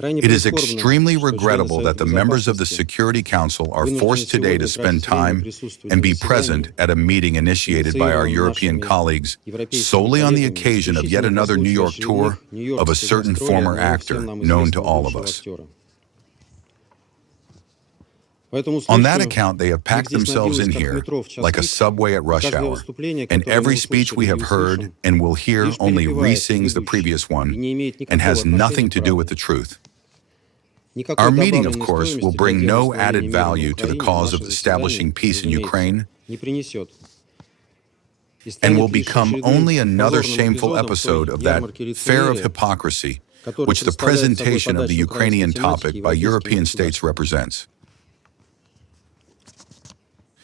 It is extremely regrettable that the members of the Security Council are forced today to spend time and be present at a meeting initiated by our European colleagues solely on the occasion of yet another New York tour of a certain former actor known to all of us. On that account, they have packed themselves in here like a subway at rush hour, and every speech we have heard and will hear only re-sings the previous one and has nothing to do with the truth. Our meeting, of course, will bring no added value to the cause of establishing peace in Ukraine and will become only another shameful episode of that fair of hypocrisy which the presentation of the Ukrainian topic by European states represents.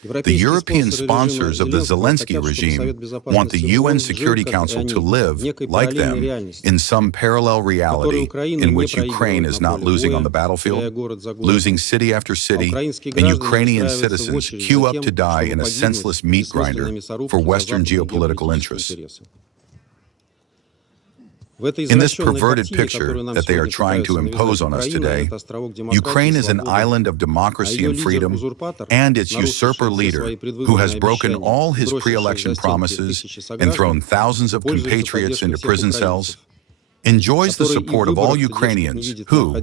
The European sponsors of the Zelensky regime want the UN Security Council to live, like them, in some parallel reality in which Ukraine is not losing on the battlefield, losing city after city, and Ukrainian citizens queue up to die in a senseless meat grinder for Western geopolitical interests. In this perverted picture that they are trying to impose on us today, Ukraine is an island of democracy and freedom, and its usurper leader, who has broken all his pre-election promises and thrown thousands of compatriots into prison cells, enjoys the support of all Ukrainians who,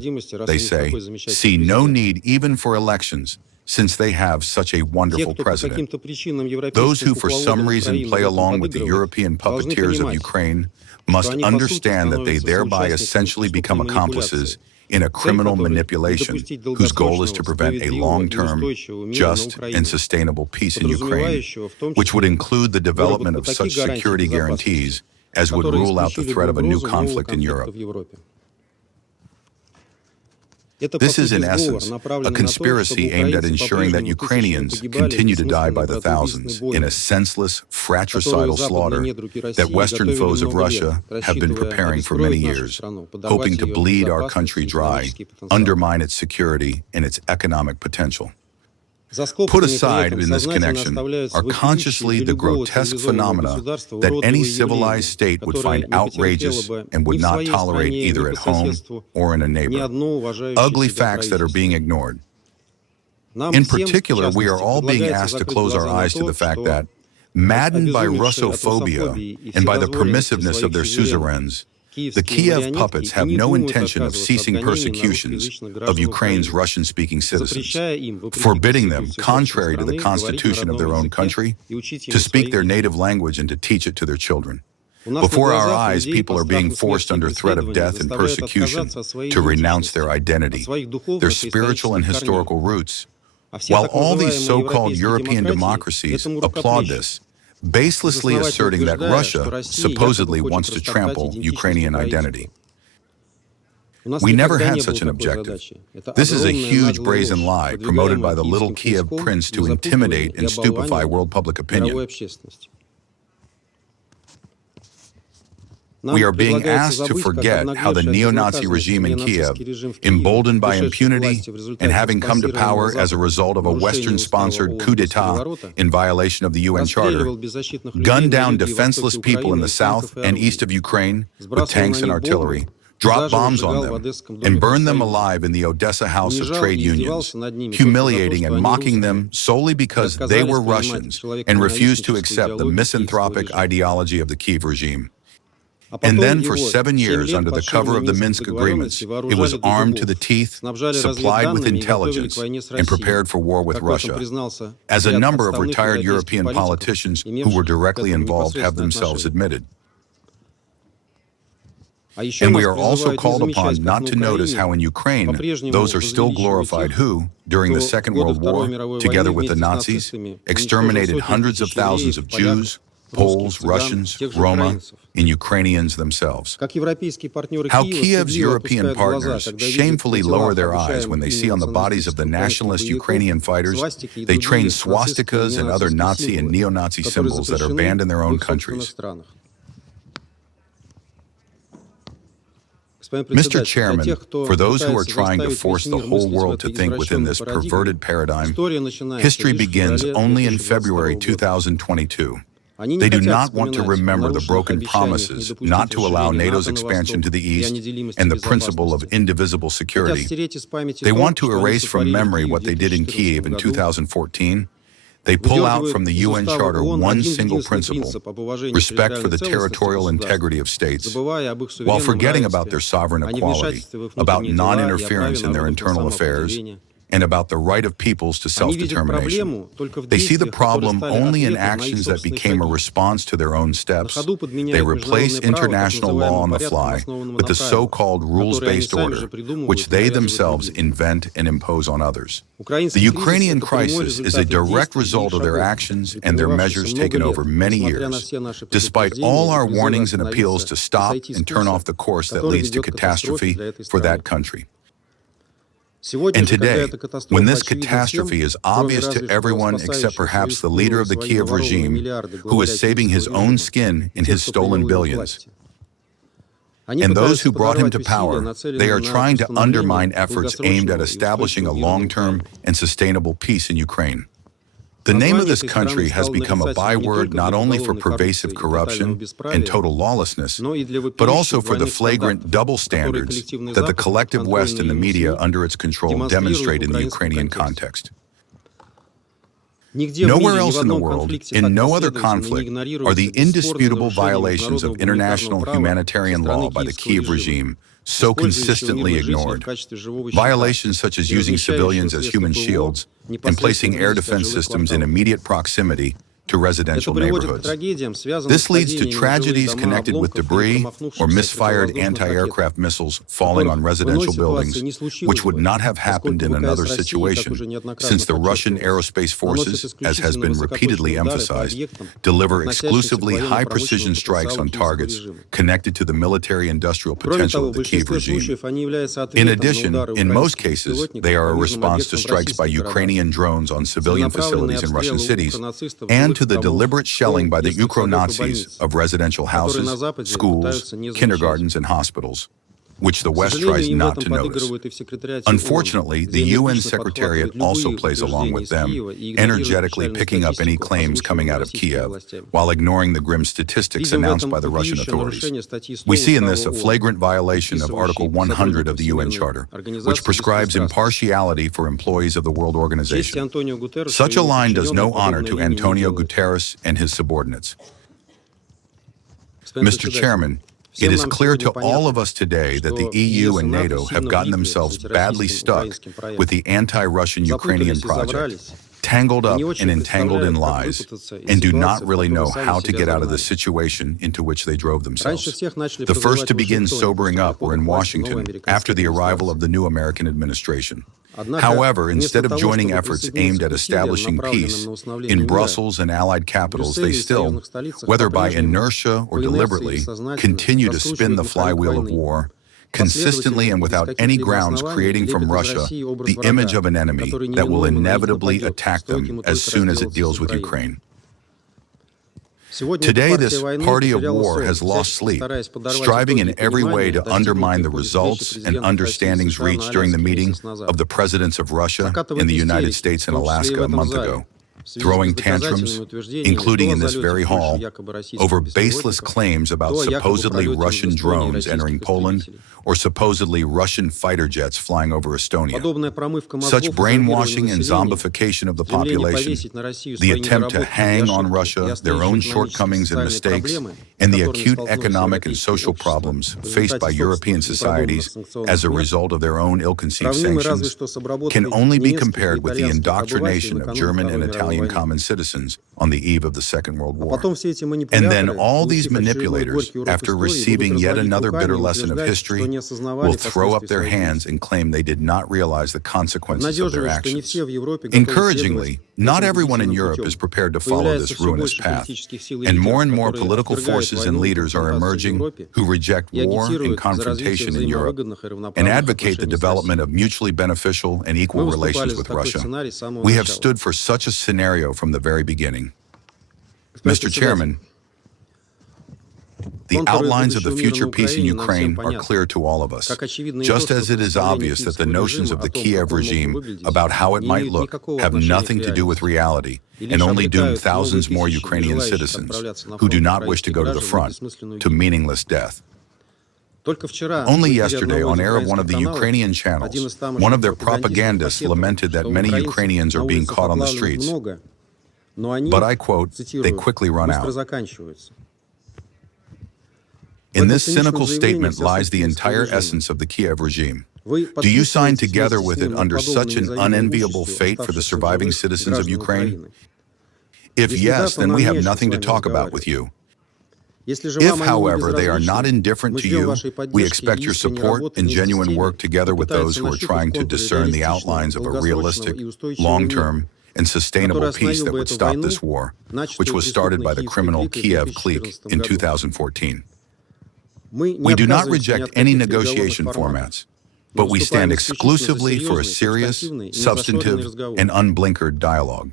they say, see no need even for elections, since they have such a wonderful president. Those who for some reason play along with the European puppeteers of Ukraine must understand that they thereby essentially become accomplices in a criminal manipulation whose goal is to prevent a long-term, just, and sustainable peace in Ukraine, which would include the development of such security guarantees as would rule out the threat of a new conflict in Europe. This is, in essence, a conspiracy aimed at ensuring that Ukrainians continue to die by the thousands in a senseless, fratricidal slaughter that Western foes of Russia have been preparing for many years, hoping to bleed our country dry, undermine its security and its economic potential. Put aside in this connection are consciously the grotesque phenomena that any civilized state would find outrageous and would not tolerate either at home or in a neighbor. Ugly facts that are being ignored. In particular, we are all being asked to close our eyes to the fact that, maddened by Russophobia and by the permissiveness of their suzerains, the Kiev puppets have no intention of ceasing persecutions of Ukraine's Russian-speaking citizens, forbidding them, contrary to the constitution of their own country, to speak their native language and to teach it to their children. Before our eyes, people are being forced under threat of death and persecution to renounce their identity, their spiritual and historical roots. While all these so-called European democracies applaud this, baselessly asserting that Russia supposedly wants to trample Ukrainian identity. We never had such an objective. This is a huge brazen lie promoted by the little Kiev prince to intimidate and stupefy world public opinion. We are being asked to forget how the neo-Nazi regime in Kiev, emboldened by impunity and having come to power as a result of a Western-sponsored coup d'etat in violation of the UN Charter, gunned down defenseless people in the south and east of Ukraine with tanks and artillery, dropped bombs on them, and burned them alive in the Odessa House of Trade Unions, humiliating and mocking them solely because they were Russians and refused to accept the misanthropic ideology of the Kiev regime. And then for 7 years, under the cover of the Minsk agreements, it was armed to the teeth, supplied with intelligence, and prepared for war with Russia, as a number of retired European politicians who were directly involved have themselves admitted. And we are also called upon not to notice how in Ukraine, those are still glorified who, during the Second World War, together with the Nazis, exterminated hundreds of thousands of Jews, Poles, Russians, Roma, and Ukrainians themselves. How Kiev's European partners shamefully lower their eyes when they see on the bodies of the nationalist Ukrainian fighters they train swastikas and other Nazi and neo-Nazi symbols that are banned in their own countries. Mr. Chairman, for those who are trying to force the whole world to think within this perverted paradigm, history begins only in February 2022. They do not want to remember the broken promises not to allow NATO's expansion to the east and the principle of indivisible security. They want to erase from memory what they did in Kiev in 2014. They pull out from the UN Charter one single principle, respect for the territorial integrity of states, while forgetting about their sovereign equality, about non-interference in their internal affairs, and about the right of peoples to self-determination. They see the problem only in actions that became a response to their own steps. They replace international law on the fly with the so-called rules-based order, which they themselves invent and impose on others. The Ukrainian crisis is a direct result of their actions and their measures taken over many years. Despite all our warnings and appeals to stop and turn off the course that leads to catastrophe for that country. And today, when this catastrophe is obvious to everyone except perhaps the leader of the Kiev regime, who is saving his own skin in his stolen billions, and those who brought him to power, they are trying to undermine efforts aimed at establishing a long-term and sustainable peace in Ukraine. The name of this country has become a byword not only for pervasive corruption and total lawlessness, but also for the flagrant double standards that the collective West and the media under its control demonstrate in the Ukrainian context. Nowhere else in the world, in no other conflict, are the indisputable violations of international humanitarian law by the Kiev regime so consistently ignored. Violations such as using civilians as human shields and placing air defense systems in immediate proximity to residential neighborhoods. This leads to tragedies connected with debris or misfired anti-aircraft missiles falling on residential buildings, which would not have happened in another situation, since the Russian aerospace forces, as has been repeatedly emphasized, deliver exclusively high-precision strikes on targets connected to the military-industrial potential of the Kiev regime. In addition, in most cases, they are a response to strikes by Ukrainian drones on civilian facilities in Russian cities, and to the deliberate shelling by the Ukro-Nazis of residential houses, schools, kindergartens, and hospitals, which the West tries not to notice. Unfortunately, the UN Secretariat also plays along with them, energetically picking up any claims coming out of Kiev, while ignoring the grim statistics announced by the Russian authorities. We see in this a flagrant violation of Article 100 of the UN Charter, which prescribes impartiality for employees of the World Organization. Such a line does no honor to Antonio Guterres and his subordinates. Mr. Chairman, it is clear to all of us today that the EU and NATO have gotten themselves badly stuck with the anti-Russian Ukrainian project, tangled up and entangled in lies, and do not really know how to get out of the situation into which they drove themselves. The first to begin sobering up were in Washington after the arrival of the new American administration. However, instead of joining efforts aimed at establishing peace, in Brussels and allied capitals, they still, whether by inertia or deliberately, continue to spin the flywheel of war, consistently and without any grounds creating from Russia the image of an enemy that will inevitably attack them as soon as it deals with Ukraine. Today, this party of war has lost sleep, striving in every way to undermine the results and understandings reached during the meeting of the presidents of Russia and the United States and Alaska a month ago, throwing tantrums, including in this very hall, over baseless claims about supposedly Russian drones entering Poland or supposedly Russian fighter jets flying over Estonia. Such brainwashing and zombification of the population, the attempt to hang on Russia, their own shortcomings and mistakes, and the acute economic and social problems faced by European societies as a result of their own ill-conceived sanctions, can only be compared with the indoctrination of German and Italian common citizens on the eve of the Second World War. And then all these manipulators, after receiving yet another bitter lesson of history, will throw up their hands and claim they did not realize the consequences of their actions. Encouragingly, not everyone in Europe is prepared to follow this ruinous path, and more political forces and leaders are emerging who reject war and confrontation in Europe and advocate the development of mutually beneficial and equal relations with Russia. We have stood for such a scenario from the very beginning. Mr. Chairman, The outlines of the future peace in Ukraine are clear to all of us, just as it is obvious that the notions of the Kiev regime about how it might look have nothing to do with reality and only doom thousands more Ukrainian citizens who do not wish to go to the front to meaningless death. Only yesterday, on air of one of the Ukrainian channels, one of their propagandists lamented that many Ukrainians are being caught on the streets. But I quote, "They quickly run out." In this cynical statement lies the entire essence of the Kiev regime. Do you sign together with it under such an unenviable fate for the surviving citizens of Ukraine? If yes, then we have nothing to talk about with you. If, however, they are not indifferent to you, we expect your support and genuine work together with those who are trying to discern the outlines of a realistic, long-term, and sustainable peace that would stop this war, which was started by the criminal Kiev clique in 2014. We do not reject any negotiation formats, but we stand exclusively for a serious, substantive, and unblinkered dialogue.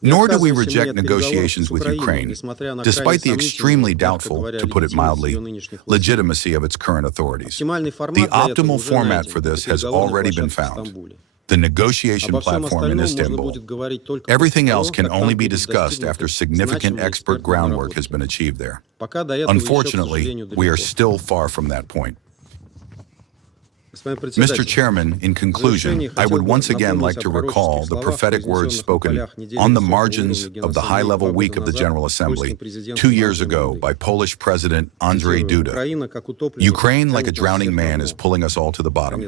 Nor do we reject negotiations with Ukraine, despite the extremely doubtful, to put it mildly, legitimacy of its current authorities. The optimal format for this has already been found: the negotiation platform in Istanbul. Everything else can only be discussed after significant expert groundwork has been achieved there. Unfortunately, we are still far from that point. Mr. Chairman, in conclusion, I would once again like to recall the prophetic words spoken on the margins of the high-level week of the General Assembly 2 years ago by Polish President Andrzej Duda. "Ukraine, like a drowning man, is pulling us all to the bottom."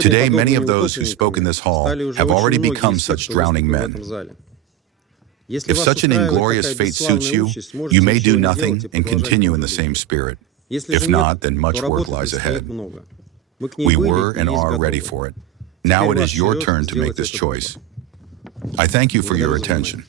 Today, many of those who spoke in this hall have already become such drowning men. If such an inglorious fate suits you, you may do nothing and continue in the same spirit. If not, then much work lies ahead. We were and are ready for it. Now it is your turn to make this choice. I thank you for your attention.